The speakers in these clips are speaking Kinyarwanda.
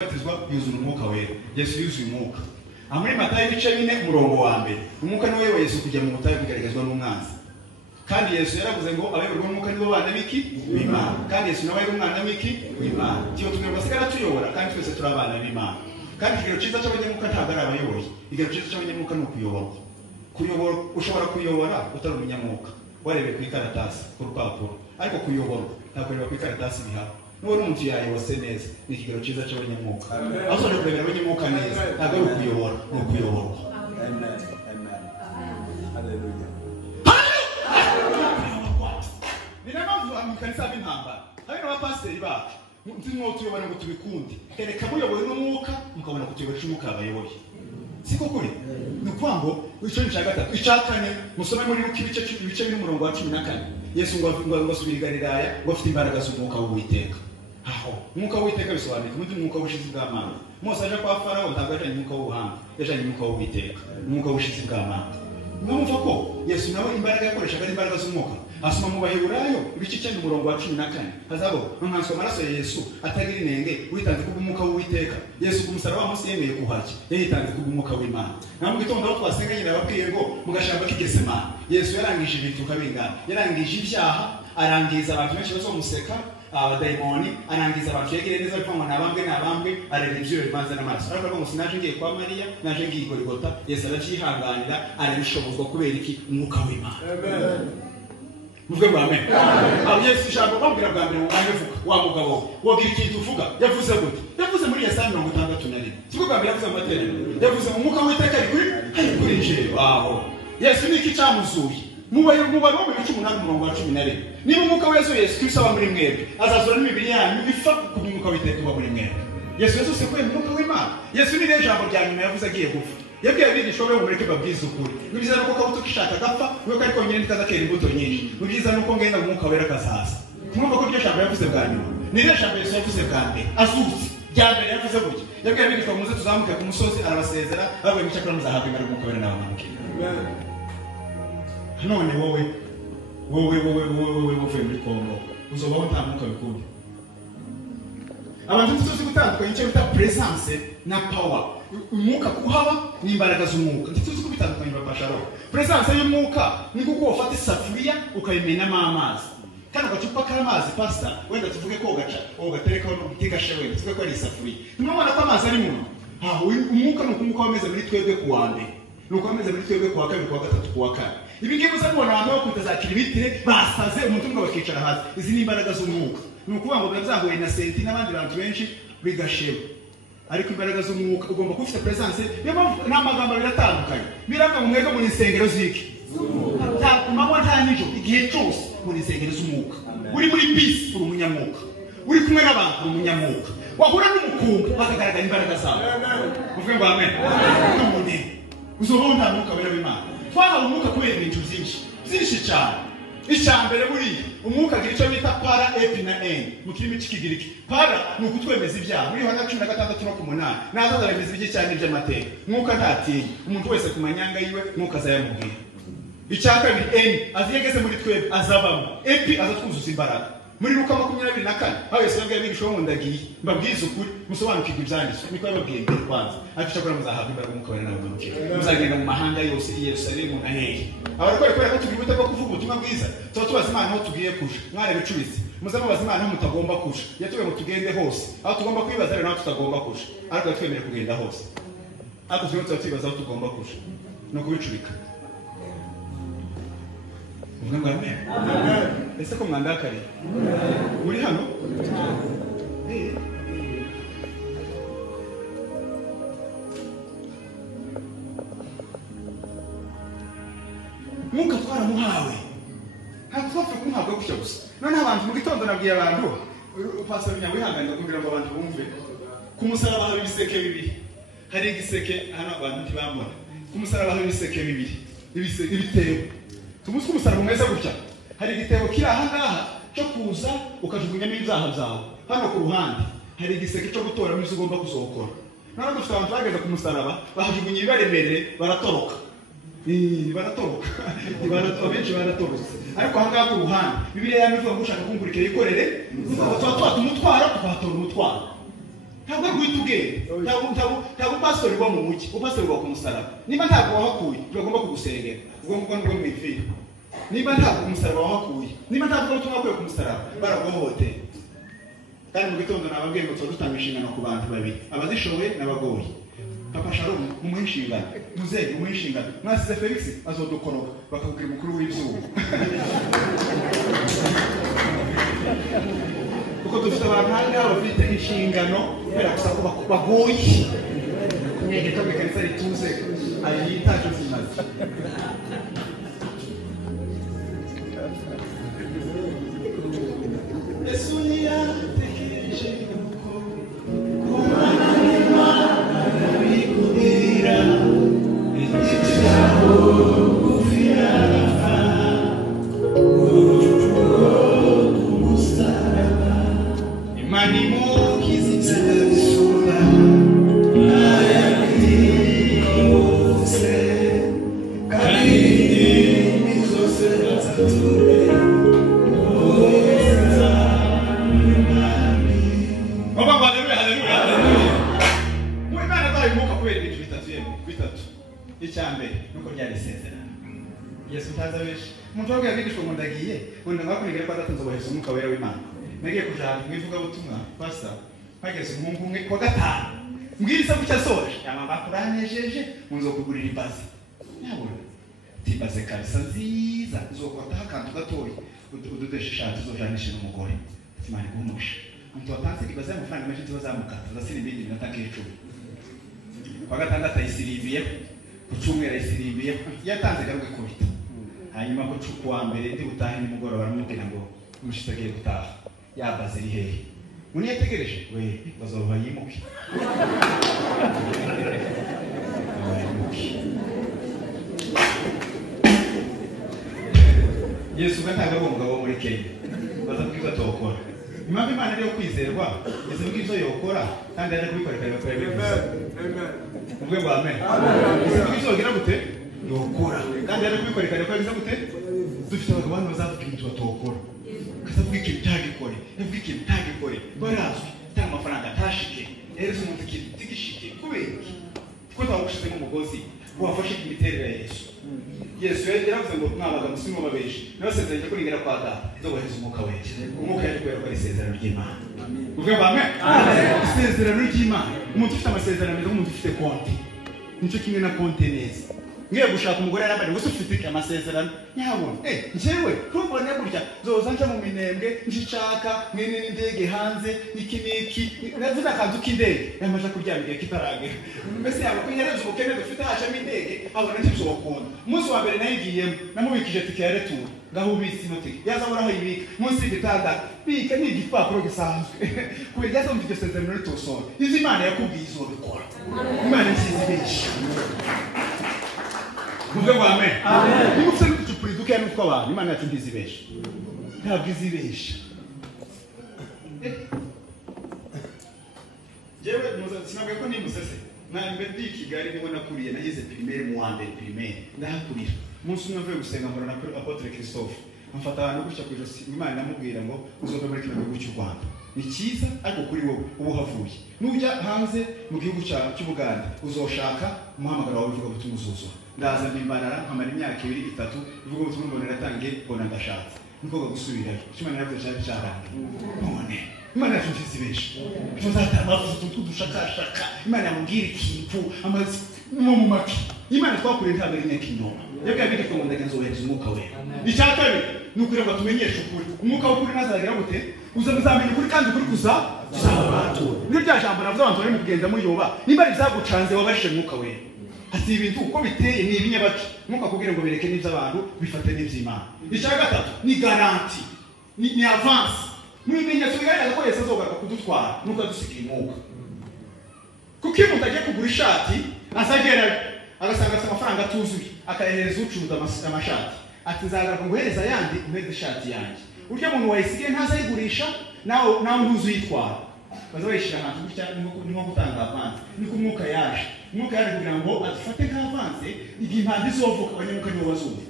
batizwa yuzuye umwuka wera. Yesu yuzuye umwuka. Amuri Matayo ibice 4 umurongo wa mbere. Umwuka niwe wa Yesu kujya mu butayu kugaragazwa n'umwanzi. Kandi Yesu yaravuze ngo abayoborwa n'umwuka nibo bana biki b'Imana. Kandi Yesu nawe ari umwana w'iki w'Imana. Cyo tumwe basigara tuyobora kandi twese turabana b'Imana. Kandi igero cyiza cy'abanyamwuka ntabwo ari abayoboye. Igero cyiza cy'abanyamwuka ni ukuyobora. Kuyobora ushobora kuyobora utari umunyamwuka. Warebe ku ikaratasi ku rupapuro. Ariko kuyobora ntabwo reba ku ikaratasi bihaho. Nuwo n'umuntu yayobose neza ni ikigero cyiza cy'abanyamwuka. Aho no kurebera abanyamwuka neza ntabwo ari ukuyobora ni ukuyoborwa. Amen. Amen. Hallelujah. Ninamanzu amikanisa b'intambara. Hari n'abapasiteri bacu. Ntimo tuyobora ngo tubikunde. Kereka muyoboye n'umwuka mukabona kutuyobora cy'umwuka abayoboye. Siko kuri. Nukwango icyo ni gatatu. Icakane musome muri ibice n'umurongo wa 14. Yesu ngo asubira Galilaya ngo afite imbaraga z'umwuka w'Uwiteka. Aho umwuka w'Uwiteka bisobanuye umuti umwuka w'ubushizi bw'Imana. Mose aje kwa Farawo ntabwo ajanye umwuka w'ubuhanga, yajanye umwuka w'Uwiteka, umwuka w'ubushizi bw'Imana. Mwumva ko Yesu nawe imbaraga yakoreshaga ari imbaraga z'umwuka. Asoma mu Baheburayo ibice 9 umurongo wa 14. Hazabo nkanswa amaraso ya Yesu atagira inenge witanze kubw'umwuka w'Uwiteka. Yesu ku musaraba Mose yemeye kuhaki. Yitanze kubw'umwuka w'Imana. Na mu gitondo aho twasenganye nababwiye ngo mugashamba k'igesemana. Yesu yarangije ibintu kabingana. Yarangije ibyaha, arangiza abantu benshi bazomuseka, abadayimoni, arangiza abantu yegere neza bivamo nabambwe areba ibyo bivanze n'amaraso. Ariko ngo sinaje ngiye kwa Mariya, naje ngiye Golgotha. Yesu arakihanganira, arabishobozwa kubera iki umwuka w'Imana. Amen. Muvuge ngo amen. Aho Yesu ijambo bambwira bwa mbere uvuga wa mugabo wogira ikintu uvuga yavuze gute? Yavuze muri Yesaya 61. Siko bwa mbere yavuze mu materaniro. Yavuze umwuka w'Uwiteka ari kuri nje. Waho. Yesu niki cyamuzuye. Mubaye mu bice 8 umurongo wa 11. Niba umwuka w'Yesu Kristo aba muri mwebwe azazura n'imibiri yanyu ifa ku mwuka w'Uwiteka uba muri mwebwe. Yesu sekuye mu mwuka w'Imana. Yesu ni rero ijambo rya nyuma yavuze agiye gupfa. Yabwiye abigishwa be mureke babwize ukuri. Ni byiza nuko kabuto kishaka gapfa, nuko ariko nyine ndikazakera imbuto nyinshi. Ni byiza nuko ngenda umwuka wera kazaza. Mwumva ko iryo jambo yavuze bwa nyuma. Ni rero jambo Yesu yavuze bwa mbere. Azutse. Bya mbere yavuze gutya. Yabwiye abigishwa muze tuzamuke ku musozi arabasezera, babwe mu cyakora muzahabwa imbaraga umwuka wera n'abamanukira. None wowe muvuye muri Kongo uzobaho nta mwuka bikunda. Abantu tuzi gutandukanya icyo bita presence na power. Umwuka kuhaba ni imbaraga z'umwuka. Tuzi kubitandukanya bapasharo. Presence y'umwuka ni kuko ufata isafuriya ukayimenamo amazi. Kana gacupa k'amazi pasta wenda tuvuge ko gaca ugatereka utikashe wenda tuvuge ko ari isafuriya. Tumubona ko amazi ari muno. Umwuka ni umwuka wameze muri twebwe kuwa mbere. Nuko ameze muri twebwe kuwa kabiri kuwa gatatu kuwa kane. Ibi ngiye gusa kubona abantu bo kutazakira ibitire basaze umutungo bakicara hasi. Izi ni imbaraga z'umwuka. Nuko ngo byazahuye na senti n'abandi bantu benshi bigasheba. Ariko imbaraga z'umwuka ugomba kufite presence n'amagambo biratandukanye. Birava mu mwego muri insengero ziki. Ta kumabwa nta nijo igihe cyose muri insengero z'umwuka. Uri muri peace uri umunyamwuka. Uri kumwe n'abantu uri umunyamwuka. Wahura n'umukungu bakagaragara imbaraga zabo. Muvuge ngo amen. N'umuntu uzobona umwuka wera w'Imana. Twahawe umwuka kubera ibintu byinshi cyane. Icyambere buri umwuka agira icyo bita para epi na en mu kirimi cy'Ikigiriki. Para ni ukutwemeza ibyaha. Muri Yohana 16:8 nazo zaremeza ibyo cyane by'amateka. Umwuka ntatiye. Umuntu wese ku manyanga yiwe umwuka azayamubwira. Icyaka biri en aziyegeze muri twebwe azabamo. Epi azatwuzuza imbaraga. Muri Luka 24 aho Yesu yabwiye abigishwa ngo ndagiye mbabwize ukuri musobanukirwe ibyanditswe niko yababwiye mbere kwanza ati ko muzahabwa imbaraga umwuka wera n'abamanukira muzagenda mu mahanga yose i Yerusalemu na hehe abarakora ko tugibute ko kuvuga ubutumwa bwiza tuba tubaza Imana aho tugiye kuja mware bicuritse muzamubaza Imana aho mutagomba kuja yatuye ngo tugende hose aho tugomba kwibaza rero naho tutagomba kuja ariko twemere kugenda hose ariko tuba aho tugomba kuja no kubicurika. Mwanga amen. Amen. Ese ko mwandakare. Muri hano? Mwuka twaramuhawe. Ntabwo twapfa kumuhabwa gutya gusa. None abantu mu gitondo nabwiye abantu pastor Nyawihanganira kugira ngo abantu bumve. Ku musaraba hari ibiseke bibiri. Hari igiseke hano abantu ntibambona. Ku musaraba hari ibiseke bibiri. Ibitebo. Tumusku umusaraba mweza gutya. Hari igitebo kiri aha ngaha cyo kuza ukajugunyamo ibyaha byawe. Hano ku ruhande hari igiseke cyo gutoramo ibyo ugomba kuzokora. None dufite abantu bageze ku musaraba bajugunya ibibaremerere baratoroka. Baratoroka. Benshi baratorotse. Ariko aha ngaha ku ruhande Bibiliya yamivuga ngo ushaka kumburikira ikorere tuba umutwaro tukahatora umutwaro. ntabwo guhita ugenda ntabwo pastor wa mu mugi upastor wa kumusaraba niba ntabwo wahakuye bagomba kugusengera ubwo ngo mwifira niba ntabwo umusaraba wahakuye niba ntabwo utumwakuye kumusaraba baragohote kandi mu gitondo nababwiye ngo dutanga inshingano ku bantu babiri abazishoboye n'abagoye papa Sharon umuhinshingano muzehe umuhinshingano mwasize Felix azodukoroka bakabwira umukuru w'izuba kuko dufite abantu hanga bafite inshingano kubera gusa ko bagoye kumwege ko bikanisa rituze ari yitaje zimaze Esunia tekeje uko kumana n'Imana bikubira icyabo ufira Imani mukizi cy'isura ayakirose kandi mizose zature Baba haleluya Mu Imana zayo muka kubera ibintu bitatu icyambere nuko byari sezerano Yesu tazabesh umuntu wabwiye abigishwa ngo ndagiye ngo ndakunigira ko adatunze ubuheso umuka wera w'Imana nagiye kujana mwivuga butumwa pastor bageze umuhungu umwe kwa gatanu mbwirisa bucya soje amamba kuranejeje munzo kugurira ibazi nabona tibaze kabisa nziza zokota hakantu gatoyi ududesha ishati zojanisha n'umugore Imana gumusha umuntu watanze ibaze amafaranga menshi tibazamukata zasira ibindi binataka 10 kwa gatandatu ayisiribiye ku cyumweru ayisiribiye yatanze garuke kubita hanyuma ko cukuwa mbere ndi butahe nimugoroba baramubwira ngo umushitagiye gutaha yabaze iri hehe muni yategereje we bazoba yimuke Yesu gatanga umugabo muri Kenya bazabwiza tokora impamvu Imana ariyo kwizerwa Yesu bw'ibyo yokora kandi ari kubikorera bakora ibintu amen ubwe ngo amen Yesu bw'ibyo yogira gute yokora kandi ari kubikorera bakora gute dufite abagabo bano bazavuga ibintu batokora kazavuga ikintu cyagikore yavuga ikintu cyagikore barazwi cyangwa amafaranga tashike erezo umuntu ikintu tigishike kubera ko twagushize mu mugozi wafashe imiterere ya Yesu yaravuze ngo mwabaga musimo babeshi nabasezeranye ko ningera kwa data nzoboheza umwuka wese umwuka yari kwera ko isezerano ry'Imana uvuga ngo amen isezerano ry'Imana umuntu ufite amasezerano meza umuntu ufite konti nicyo kimwe na konti neza ngiye gushaka umugore yarabari ngo ufite amasezerano nyabona njyewe ntubone burya zoza nje mu minembwe njicaka mwene n'indege hanze iki navuze akantu k'indege yamaje kuryamira kitarage mbese yaba kunyereza ubukene dufite hacamo indege abona n'ibyo wakunda umunsi wa mbere nayigiyemo namubikije tike ya retour ngaho ubitse inotike yazabura aho yibika munsi y'igitanda bika ni igipapuro gisanzwe kubera yazo mfite isezerano ritosora izi Imana yakubwiye izobikora Imana nziza benshi Muvuge ngo amen. Amen. Nimufite n'utupuri duke n'utwa abantu Imana yacu ndizibesha. Ntabwo izibesha. Jewe sinabwe ko nimusese. Nambe ndi Kigali niho nakuriye nagize primaire mu wa mbere primaire. Ndahakurira. Umunsi umwe mvuye gusenga mbona na Apotre Christophe. Amfata abantu gutya ku ijosi Imana namubwira ngo uzoga muri kino gihugu cy'u Rwanda. Ni cyiza ariko kuri wowe ubu havuye. Nujya hanze mu gihugu cy'Ubuganda uzoshaka umuhamagaro wawe uvuga butumwa uzuzura. Ndaza ndimbarara nkamara imyaka 2-3 bivuga ubutumwa mbona natangiye mbona ndashatse niko gusubirayo kimwe nabyo cyari cyaranga none Imana yatunze benshi tuzatamavuze tudushakashaka Imana yamubwira ikintu amazi mu maki Imana twakure ntabwo ari nyakinyoma yabwiye abigishwa ngo ndagenza ubuhereza umwuka we icyakabiri nuko ngo tumenyeshe ukuri umwuka w'ukuri nazagera gute uzamuzamenya ukuri kandi ukuri kuzabatu ni bya jambo navuze abantu bari mu kugenda muyoba nimba ari byagucanze wabashije umwuka we ati ibintu uko biteye ni ibinyabaki mwuka kubwira ngo bereke n'ibyo abantu bifate n'ivy'Imana icya gatatu ni garanti ni avance mwimenyetso bigaragaza ko Yesu azogaruka kudutwara nuko adusigira umwuka kuko iyo mutagiye kugura ishati azagera agasanga afite amafaranga atuzuye akayahereza ucuruza amashati ati nzagaruka nguhereza yandi uhereza ishati yanjye uryo muntu wayisigaye ntazayigurisha nawe ntuzuyitwara bazayishira ahantu gutya nko gutanga avance niko umwuka yaje umwuka yaje kugira ngo adufate nk'avance igihe impande izovuka abanyamuka nibo bazumva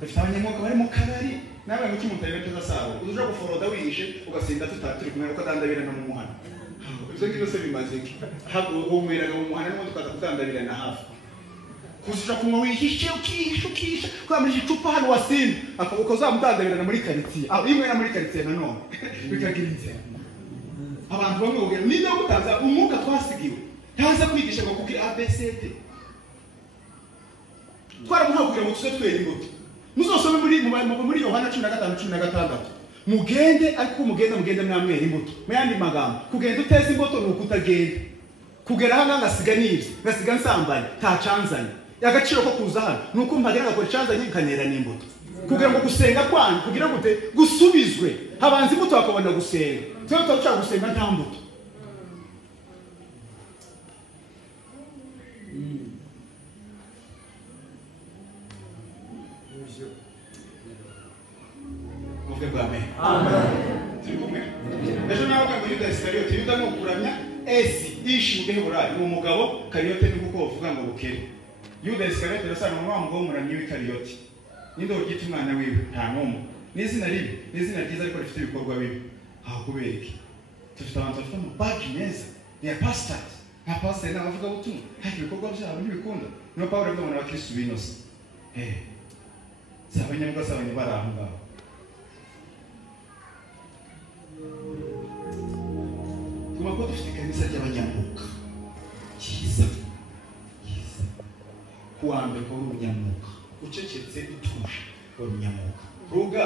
dufite abanyamwuka bari mu kabari nawe ngo kimuntu ayibeteza sabo uza guforoda wishe ugasinda tutaturi kumwe uko dandabira no mu muhana ibyo ngibyo se bimaze iki humweraga mu muhana n'umuntu ukaza kudandabira na hafi kuzuja kumwe wihishe ukisha kwamije icupa hano wasinda akabuka uzamudandabira muri quartier aho imwe na muri quartier nanone bikagira inzira abantu bamwe ubwira niba gutaza umwuka twasigiwe ntaza kwigisha ngo kugira ABCD twaramuhagurira mu tuze twera imbuto muzosome muri Yohana 15:16 mugende ariko mugende mwamwera imbuto muyandi magambo kugenda uteza imbuto ni ukutagenda kugera hanga ngasiga nivyo ngasiga nsambanye tacanzanye yagaciro ko kuza hano nuko mpagira ngakora canzanye nkanera n'imbuto kugira ngo gusenga kwanyu kugira gute gusubizwe habanze imbuto bakabona gusenga cyo tutacha gusenga nta mbuto Amen. Ejo nawe ngo Yuda Iskariyoti Yuda no kuramya esi ishi muheburayo mu mugabo Kariyoti ni kuko bavuga ngo bukere Yuda Iskariyoti rasana mu mugabo w'umuramyi w'Ikariyoti nindo ugita umwana wiwe nta numwe n'izina ribi n'izina ryiza ariko rifite ibikorwa bibi aho kubereke tufite abantu bafite mu bagi neza ni pastors nta pastor n'abavuga butumwa hari ibikorwa byabo n'ibikunda no Paulo avuga ngo abakristo binose sabanya bwasabanye barahunga Kumako dufite kanisa ry'abanyamuka cyiza kuambe ko urunyamuka ucecetse utuje urunyamuka ruga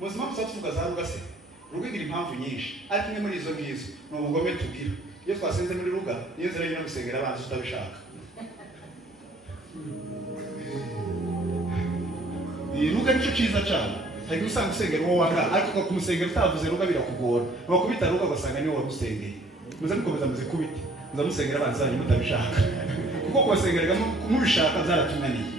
muzima kusatuvuga za ruga se ruga igira impamvu nyinshi ariko imwe muri izo ngizo no ubugome tugira iyo twasenze muri ruga niyo nzira yo gusengera abantu tutabishaka ruga nicyo cyiza cyane hari usanga usengera uwo wanga ariko kumusengera utavuze ruga birakugora bakubita ruga ugasanga niwe wagusengeye muze mukomeza muze kubita muze musengera abanzanye mutabishaka kuko kubasengera mubishaka zaratunaniye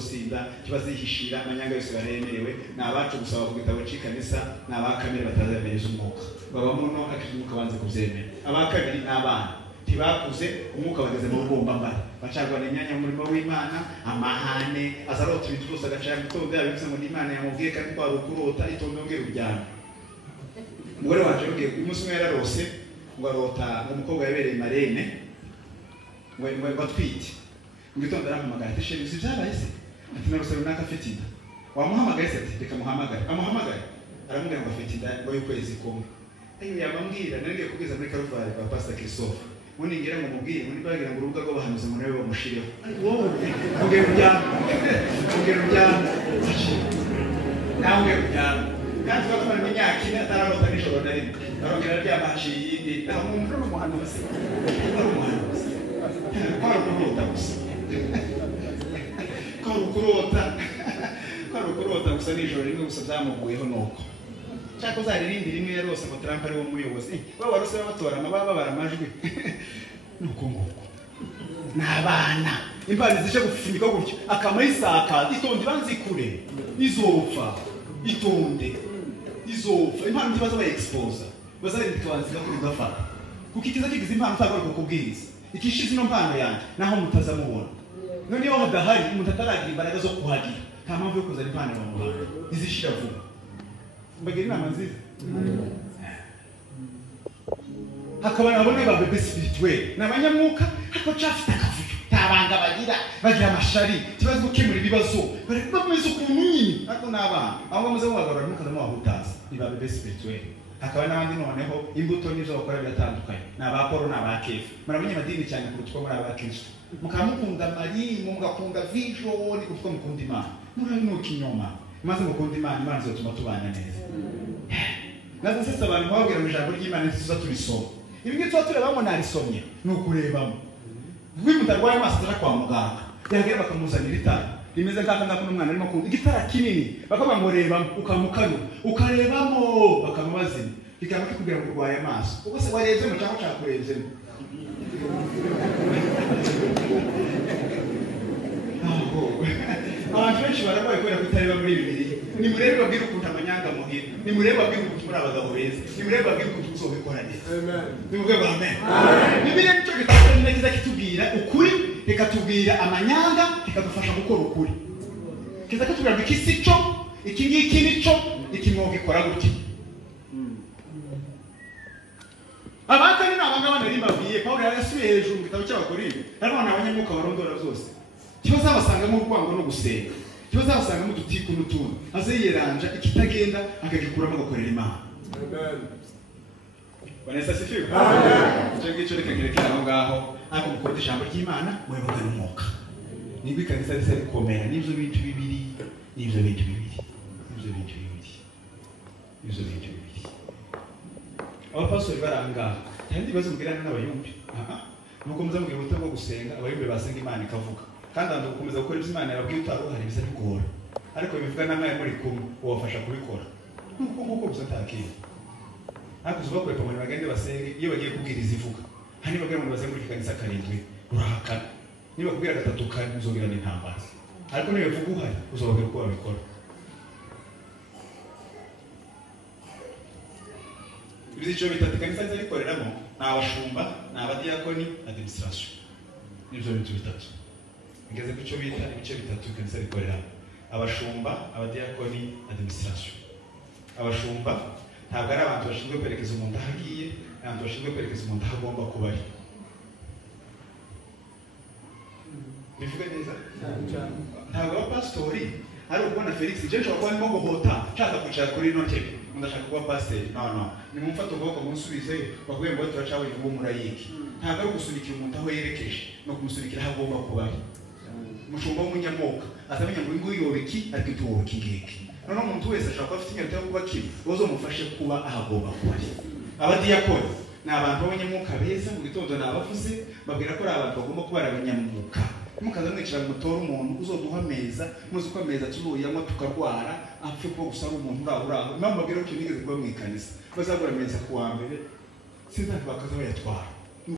Sinda kibazihishira amanyanga yose baremerewe nabacu gusaba ku gitabo cy'ikanisa nabakamere batazabereza umwuka baba muno akimuka banze kubyemera abakabiri n'abana tibakuze umwuka bageze mu rugomba mbara bacagwa n'imyanya mu murimo w'Imana amahane azarota ibiturusa agacira gutonda yabitse mu Imana yamubwiye kandi kwa rukurota itondo ngero byane umugore waje ugiye umunsi umwe yararose ngo arota umukobwa yabereye marene ngo atwite ngitondo arahamagara ati sheri zibyabaye se ati narusero naka afite inda wamuhamagaye se ati reka muhamagare amuhamagare aramubwira ngo afite inda ngo y'ukwezi kumwe ayo yabambwira nariye kubwiza muri Karuvali kwa Pastor Christophe mundi ngira ngo mubwire mundi bagira ngo urubuga rwo bahanuza mu nawe bamushireho wowe ugere byano nawe byano kandi bakamara imyaka ine atararota n'ijoro na rimwe arongera ryamaciye yindi naho umuntu n'umuhanuzi ari umuhanuzi kwari kurota gusa kwari kurota gusa n'ijoro rimwe gusa byamuguyeho nuko cyako zaririmbira rimwe yarose ngo Trump ari wo muyobozi baba barose batora amababa baramajwi nuko nguko nabana impano zije gufunika gutyo akamayisaka itonde banzikure izopfa itonde izopfa impano zibaza ba expose bazarindika banzika kuri gafata kuko ikiza kigize impano utagomba kubwiriza ikishize no mpano yanjye naho mutazamubona none iyo hadahari umuntu ataragira imbaraga zo kuhagira nta mpamvu yo kuzana impano mu muhanda izishira vuba mbagira inama nziza hakaba nabone ba bebe spirituel n'abanyamwuka hako cyafite akavuyo ntabanga bagira amashari kibazo gukemura ibibazo bari bameze ukuntu nyine ariko n'abana aho bamaze kubagarura mukaza mu bahutaza niba bebe spirituel hakaba n'abandi noneho imbuto n'izo bakora biratandukanye n'aba Paul n'aba Kefa muramenye amadini cyane kuruta muri aba Kristo mukamukunda Mari mugakunda vision kuko mukunda Imana muranuka inyoma maze mukunda Imana izotuma tubana neza nazo sese abantu babwira mu ijambo ry'Imana tuza turisoma ibi ngitwa turebamo narisomye nukurebamo wimutarwaye amaso aza kwa muganga yagera bakamuzanira itara rimeze nk'akanga n'umwana arimo kumva igitara kinini bakavuga ngo rebamo ukamukano ukarebamo bakamubaza bikaba kikubwira ngo urwaye amaso ubwo se warebye mu cyangwa cyakurenzemo abantu benshi barabaye kubera kutareba muri Bibiliya ni murebe babwira ukuntu amanyanga muhira ni murebe babwira ukuntu muri abagabo beza ni murebe babwira ukuntu uzobikora neza ni murebe amen Bibiliya nicyo gitabo neza kitubwira ukuri rikatubwira amanyanga rikadufasha gukora ukuri kiza katubwira iki sico iki ngiki nico iki mwoge kora gutya abakani n'abangaba nari mbabwiye Paulo yarasubiye hejuru mu gitabo cy'Abakorinto ariko n'abanyamwuka barondora byose kibazo abasangamo urwango no gusenga kibazo abasangamo udutiku n'utundi aze yiranja ikitagenda akagikuramo agakorera Imana amen Vanessa sifiwe amen cyo ngicyo rekagerekera aho ngaho ako mukora ijambo ry'Imana mwebaga n'umwuka niba ikanisa risa rikomera n'ibyo bintu bibiri abapastori baranga kandi bibazo mugirana n'abayumbi nuko muza mugira ubutaka bwo gusenga abayumbi basenga Imana ikavuga kandi ando gukomeza gukora ibyo Imana yabwiye utaruhari biza bigora ariko bivuga namwe muri kumwe ubafasha kubikora nuko gusa ntakiri ariko zuba kwepa muri bagende basenge iyo bagiye kubwiriza ivuga hani bagire mu basenga muri kanisa karindwi urahakana niba kubwira gatatu kandi uzogirana intambara ariko niba uvuga uhari uzobabwira uko babikora Ibizico bitatu kanisa rikoreramo n'abashumba n'abadiakoni administration nibyo bintu bitatu ngeze ku cyo bita ibice bitatu kanisa rikoreramo abashumba abadiakoni administration abashumba ntabwo ari abantu bashinzwe kwerekeza umuntu ahagiye abantu bashinzwe kwerekeza umuntu ahagomba kuba ari bivuga neza ntabwo abapastori ari ukubona Felix Jeje wakwa arimo guhota nshaka kwicara kuri note ndashaka kuba pastor no ni mumfata ubwoko munsubize bakuye ngo turacawe ngo murayiki ntabwo ari gusunikira umuntu aho yerekeje no kumusunikira aho agomba kuba ari mushumba w'umunyamoka atamenya ngo ingo yobiki ariko tuwoka ingeke none umuntu wese ashaka afite inyota yo kuba kibi uzomufashe kuba ahagomba kuba ari abadiyakoni ni abantu b'abanyamuka beza mu gitondo nabavuze babwira ko ari abantu bagomba kuba ari abanyamuka mukaza mwicara mutora umuntu uzoduha meza muzi ko ameza tubuyamo tukarwara apfe ko gusa ari umuntu uraho impamvu babwira ko nigeze kuba mwikanisa bazagura meza ku wa mbere sinzaka bakaza bayatwara